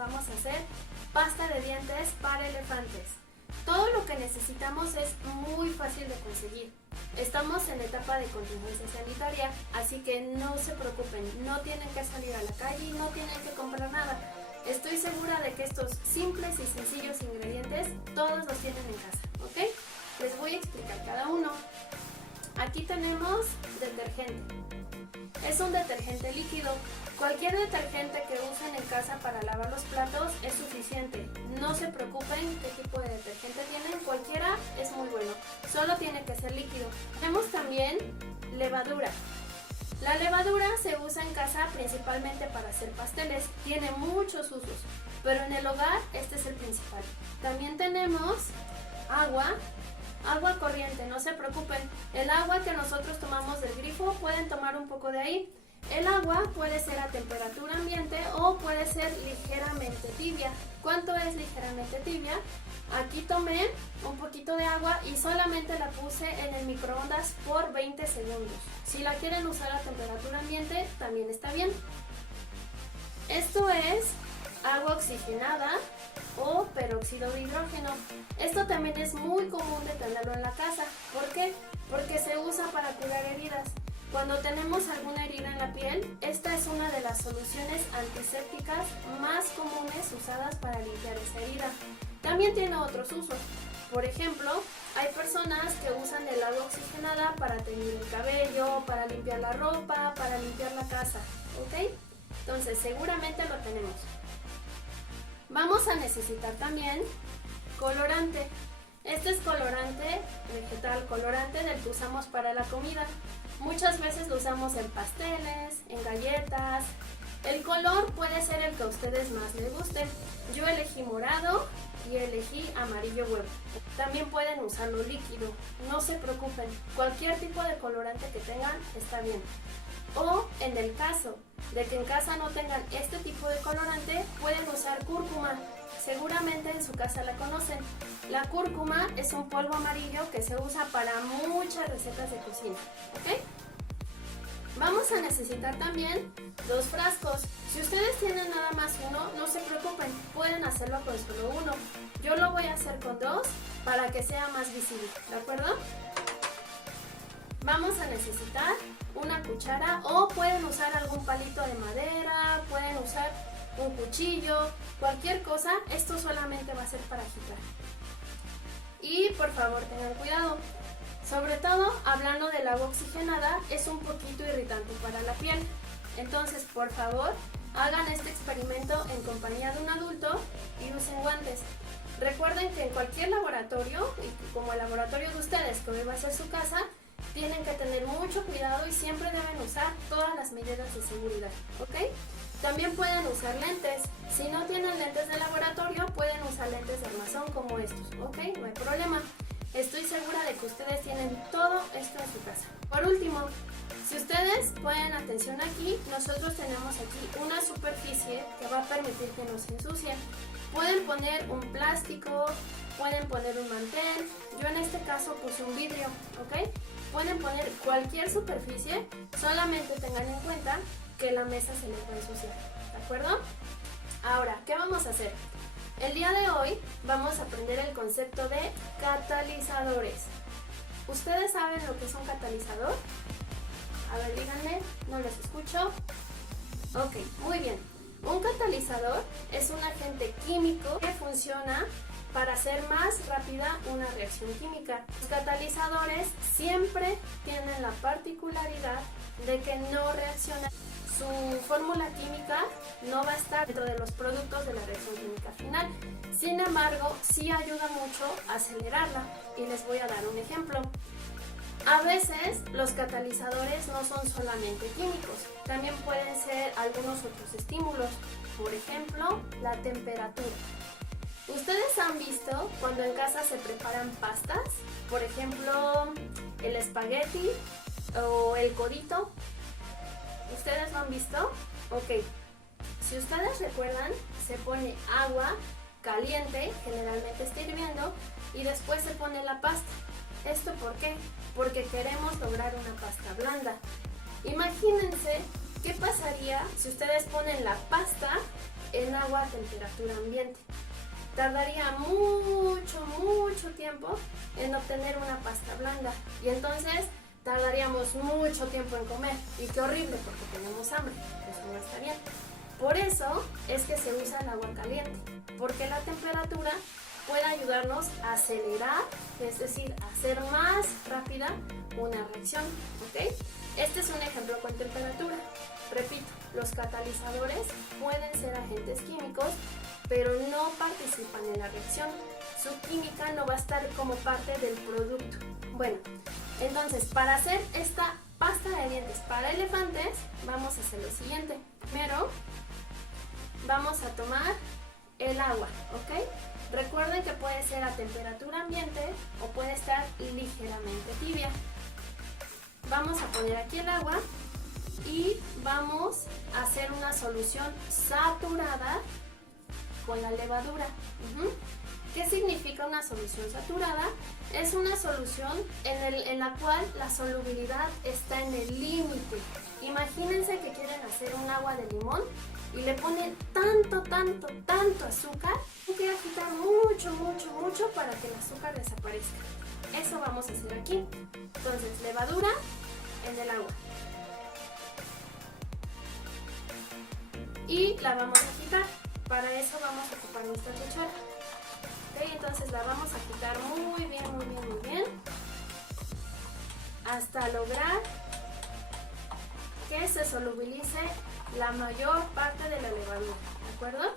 vamos a hacer pasta de dientes para elefantes. Todo lo que necesitamos es muy fácil de conseguir. Estamos en etapa de contingencia sanitaria, así que no se preocupen, no tienen que salir a la calle y no tienen que comprar nada. Estoy segura de que estos simples y sencillos ingredientes todos los tienen en casa, ¿ok? Les voy a explicar cada uno. Aquí tenemos detergente. Es un detergente líquido. Cualquier detergente que usen en casa para lavar los platos es suficiente. No se preocupen qué tipo de detergente tienen, cualquiera es muy bueno. Solo tiene que ser líquido. Tenemos también levadura. La levadura se usa en casa principalmente para hacer pasteles. Tiene muchos usos, pero en el hogar este es el principal. También tenemos agua corriente, no se preocupen. El agua que nosotros tomamos del grifo pueden tomar un poco de ahí. El agua puede ser a temperatura ambiente o puede ser ligeramente tibia. ¿Cuánto es ligeramente tibia? Aquí tomé un poquito de agua y solamente la puse en el microondas por 20 segundos. Si la quieren usar a temperatura ambiente, también está bien. Esto es agua oxigenada o peróxido de hidrógeno. Esto también es muy común de tenerlo en la casa. ¿Por qué? Porque se usa para curar heridas. Cuando tenemos alguna herida en la piel, esta es una de las soluciones antisépticas más comunes usadas para limpiar esa herida. También tiene otros usos. Por ejemplo, hay personas que usan el agua oxigenada para teñir el cabello, para limpiar la ropa, para limpiar la casa, ¿ok? Entonces seguramente lo tenemos. Vamos a necesitar también colorante. Este es colorante vegetal, colorante del que usamos para la comida. Muchas veces lo usamos en pasteles, en galletas. El color puede ser el que a ustedes más les guste. Yo elegí morado y elegí amarillo huevo. También pueden usarlo líquido, no se preocupen. Cualquier tipo de colorante que tengan está bien. O en el caso de que en casa no tengan este tipo de colorante, pueden usar cúrcuma. Seguramente en su casa la conocen. La cúrcuma es un polvo amarillo que se usa para muchas recetas de cocina, ¿ok? Vamos a necesitar también 2 frascos. Si ustedes tienen nada más uno, no se preocupen, pueden hacerlo con solo uno. Yo lo voy a hacer con 2 para que sea más visible, ¿de acuerdo? Vamos a necesitar una cuchara o pueden usar algún palito de madera, pueden usar un cuchillo, cualquier cosa. Esto solamente va a ser para agitar. Y por favor tengan cuidado. Sobre todo, hablando del agua oxigenada, es un poquito irritante para la piel. Entonces, por favor, hagan este experimento en compañía de un adulto y usen guantes. Recuerden que en cualquier laboratorio, y como el laboratorio de ustedes, que hoy va a ser su casa, tienen que tener mucho cuidado y siempre deben usar todas las medidas de seguridad, ¿ok? También pueden usar lentes. Si no tienen lentes de laboratorio, pueden usar lentes de armazón como estos, ¿ok? No hay problema. Estoy segura de que ustedes tienen todo esto en su casa. Por último, si ustedes ponen atención aquí, nosotros tenemos aquí una superficie que va a permitir que no se ensucie. Pueden poner un plástico, pueden poner un mantel. Yo en este caso puse un vidrio, ¿ok? Pueden poner cualquier superficie, solamente tengan en cuenta que la mesa se les va a ensuciar, ¿de acuerdo? Ahora, ¿qué vamos a hacer? El día de hoy vamos a aprender el concepto de catalizadores. ¿Ustedes saben lo que es un catalizador? A ver, díganme, no los escucho. Ok, muy bien. Un catalizador es un agente químico que funciona para hacer más rápida una reacción química. Los catalizadores siempre tienen la particularidad de que no reaccionan. Su fórmula química no va a estar dentro de los productos de la reacción química final. Sin embargo, sí ayuda mucho a acelerarla y les voy a dar un ejemplo. A veces los catalizadores no son solamente químicos, también pueden ser algunos otros estímulos, por ejemplo, la temperatura. ¿Ustedes han visto cuando en casa se preparan pastas? Por ejemplo, el espagueti o el codito. ¿Ustedes lo han visto? Ok. Si ustedes recuerdan, se pone agua caliente, generalmente está hirviendo, y después se pone la pasta. ¿Esto por qué? Porque queremos lograr una pasta blanda. Imagínense qué pasaría si ustedes ponen la pasta en agua a temperatura ambiente. Tardaría mucho tiempo en obtener una pasta blanda y entonces tardaríamos mucho tiempo en comer y qué horrible porque tenemos hambre, eso no está bien. Por eso es que se usa el agua caliente, porque la temperatura puede ayudarnos a acelerar, es decir, a hacer más rápida una reacción, ¿ok? Este es un ejemplo con temperatura. Repito, los catalizadores pueden ser agentes químicos, pero no participan en la reacción. Su química no va a estar como parte del producto. Bueno, entonces, para hacer esta pasta de dientes para elefantes, vamos a hacer lo siguiente. Primero, vamos a tomar el agua, ¿ok? Recuerden que puede ser a temperatura ambiente o puede estar ligeramente tibia. Vamos a poner aquí el agua y vamos a hacer una solución saturada con la levadura. ¿Qué significa una solución saturada? Es una solución en la cual la solubilidad está en el límite. Imagínense que quieren hacer un agua de limón y le ponen tanto azúcar. Hay que agitar mucho para que el azúcar desaparezca. Eso vamos a hacer aquí. Entonces, levadura en el agua. Y la vamos a agitar. Para eso vamos a ocupar nuestra cuchara. ¿Okay? Entonces la vamos a agitar muy bien. Hasta lograr que se solubilice la mayor parte de la levadura. ¿De acuerdo?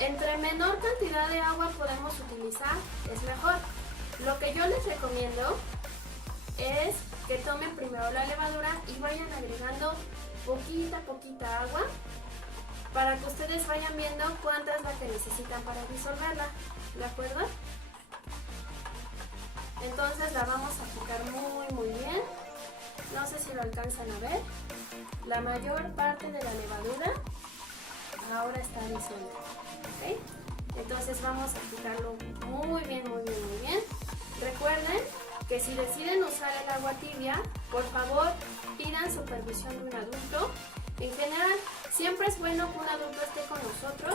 Entre menor cantidad de agua podemos utilizar, es mejor. Lo que yo les recomiendo es que tomen primero la levadura y vayan agregando poquita agua para que ustedes vayan viendo cuánta es la que necesitan para disolverla, ¿de acuerdo? Entonces la vamos a agitar muy bien. No sé si lo alcanzan a ver. La mayor parte de la levadura ahora está disuelta, ¿ok? Entonces vamos a agitarlo muy bien. Recuerden que si deciden usar el agua tibia, por favor pidan supervisión de un adulto. En general, siempre es bueno que un adulto esté con nosotros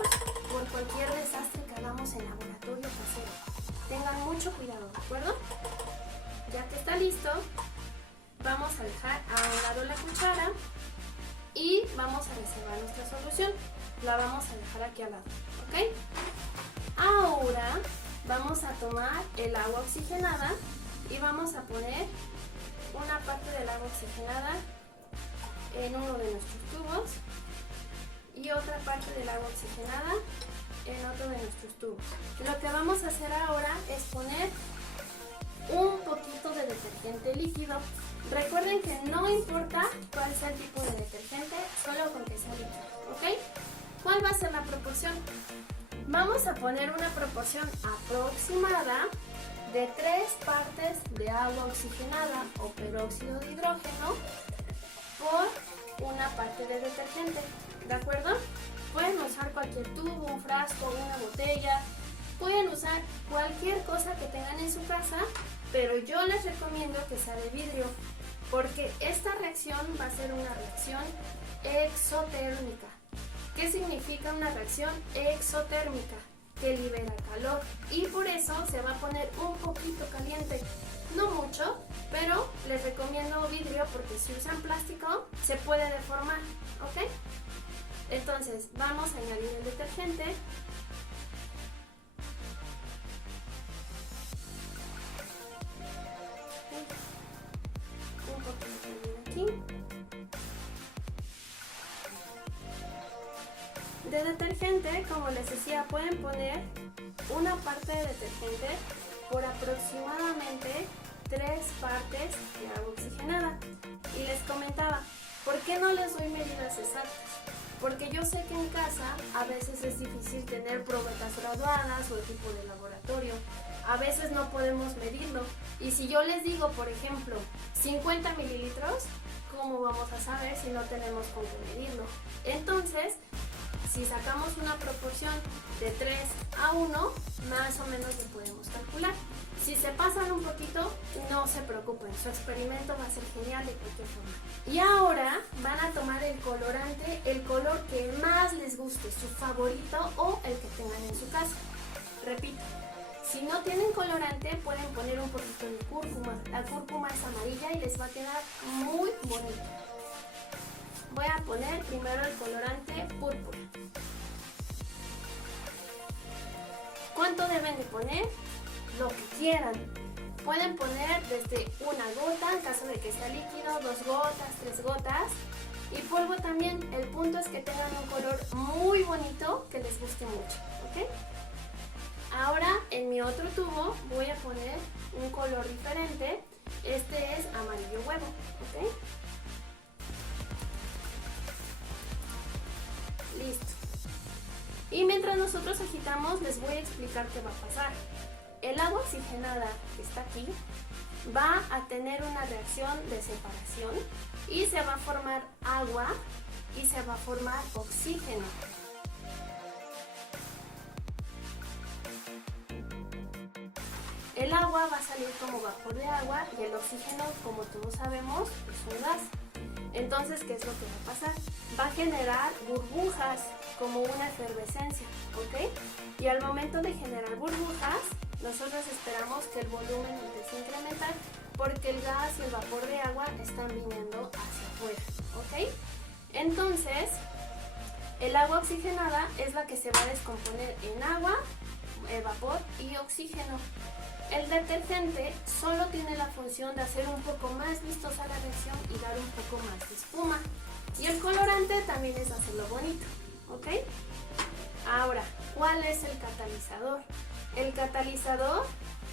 por cualquier desastre que hagamos en laboratorio casero. Tengan mucho cuidado, ¿de acuerdo? Ya que está listo, vamos a dejar a un lado la cuchara y vamos a reservar nuestra solución. La vamos a dejar aquí al lado, ¿ok? Ahora vamos a tomar el agua oxigenada y vamos a poner una parte del agua oxigenada en uno de nuestros tubos y otra parte del agua oxigenada en otro de nuestros tubos. Lo que vamos a hacer ahora es poner un poquito de detergente líquido. Recuerden que no importa cuál sea el tipo de detergente, solo con que sea líquido, ¿ok? ¿Cuál va a ser la proporción? Vamos a poner una proporción aproximada de 3 partes de agua oxigenada o peróxido de hidrógeno por una parte de detergente, ¿de acuerdo? Pueden usar cualquier tubo, un frasco, una botella, pueden usar cualquier cosa que tengan en su casa, pero yo les recomiendo que sea de vidrio, porque esta reacción va a ser una reacción exotérmica. ¿Qué significa una reacción exotérmica? Que libera calor y por eso se va a poner un poquito caliente. No mucho, pero les recomiendo vidrio porque si usan plástico se puede deformar, ¿ok? Entonces vamos a añadir el detergente. Un poquito también aquí. De detergente, como les decía, pueden poner una parte de detergente por aproximadamente 3 partes de agua oxigenada. Y les comentaba, ¿por qué no les doy medidas exactas? Porque yo sé que en casa a veces es difícil tener probetas graduadas o equipo de laboratorio. A veces no podemos medirlo. Y si yo les digo, por ejemplo, 50 mililitros, ¿cómo vamos a saber si no tenemos con qué medirlo? Entonces, Si sacamos una proporción de 3:1, más o menos lo podemos calcular. Si se pasan un poquito, no se preocupen, su experimento va a ser genial de cualquier forma. Y ahora van a tomar el colorante, el color que más les guste, su favorito o el que tengan en su casa. Repito, si no tienen colorante pueden poner un poquito de cúrcuma. La cúrcuma es amarilla y les va a quedar muy bonito. Voy a poner primero el colorante púrpura. ¿Cuánto deben de poner? Lo que quieran. Pueden poner desde una gota en caso de que sea líquido, 2 gotas, 3 gotas. Y polvo también. El punto es que tengan un color muy bonito que les guste mucho, ¿ok? Ahora en mi otro tubo voy a poner un color diferente. Este es amarillo huevo, ¿ok? Listo. Y mientras nosotros agitamos, les voy a explicar qué va a pasar. El agua oxigenada que está aquí va a tener una reacción de separación y se va a formar agua y se va a formar oxígeno. El agua va a salir como vapor de agua y el oxígeno, como todos sabemos, es un gas. Entonces, ¿qué es lo que va a pasar? Va a generar burbujas como una efervescencia, ¿ok? Y al momento de generar burbujas, nosotros esperamos que el volumen empiece a incrementar porque el gas y el vapor de agua están viniendo hacia afuera, ¿ok? Entonces, el agua oxigenada es la que se va a descomponer en agua, vapor y oxígeno. El detergente solo tiene la función de hacer un poco más vistosa la reacción y dar un poco más de espuma. Y el colorante también es hacerlo bonito, ¿ok? Ahora, ¿cuál es el catalizador? El catalizador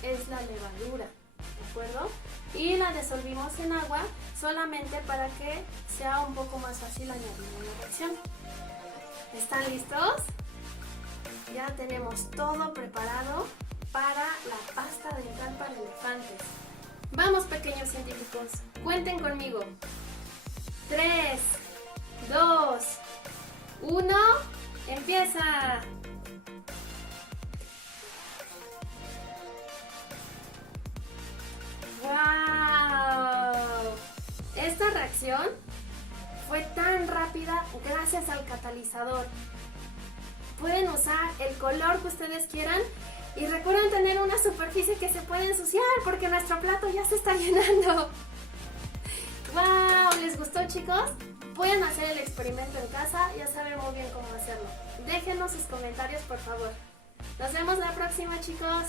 es la levadura, ¿de acuerdo? Y la disolvimos en agua solamente para que sea un poco más fácil añadir una reacción. ¿Están listos? Ya tenemos todo preparado para la pasta dental para elefantes. Vamos, pequeños científicos, cuenten conmigo. 3, 2, 1, empieza. ¡Wow! Esta reacción fue tan rápida gracias al catalizador. Pueden usar el color que ustedes quieran y recuerden tener una superficie que se puede ensuciar porque nuestro plato ya se está llenando. ¡Wow! ¿Les gustó, chicos? Pueden hacer el experimento en casa, ya saben muy bien cómo hacerlo. Déjenos sus comentarios, por favor. Nos vemos la próxima, chicos.